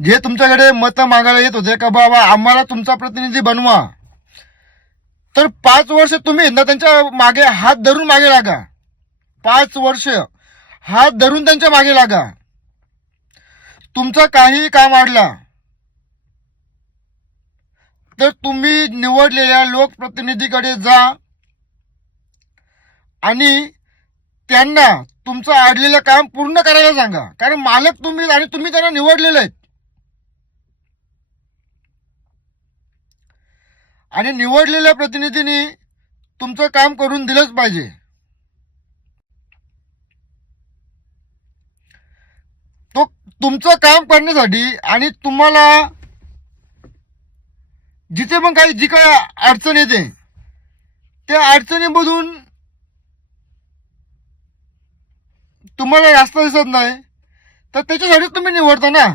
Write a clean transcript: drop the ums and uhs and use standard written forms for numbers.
जे तुमच्याकडे मतं मागायला येत होते का बाबा आम्हाला तुमचा प्रतिनिधी बनवा, तर 5 वर्ष तुम्ही ना त्यांच्या मागे हात धरून मागे लागा. 5 वर्ष हात धरून त्यांच्या मागे लागा. तुमचं काही काम अडला तर तुम्ही निवडलेल्या लोकप्रतिनिधीकडे जा आणि त्यांना तुमचं अडलेलं काम पूर्ण करायला सांगा. कारण मालक तुम्ही आणि तुम्ही त्यांना निवडलेले आहेत. आणि निवडलेल्या प्रतिनिधींनी तुमचं काम करून दिलंच पाहिजे. तो तुमचं काम करण्यासाठी आणि तुम्हाला जिथे पण जी काही अडचण येते त्या अडचणीमधून तुम्हाला रस्ता दिसत नाही तर त्याच्यासाठी तुम्ही निवडता ना.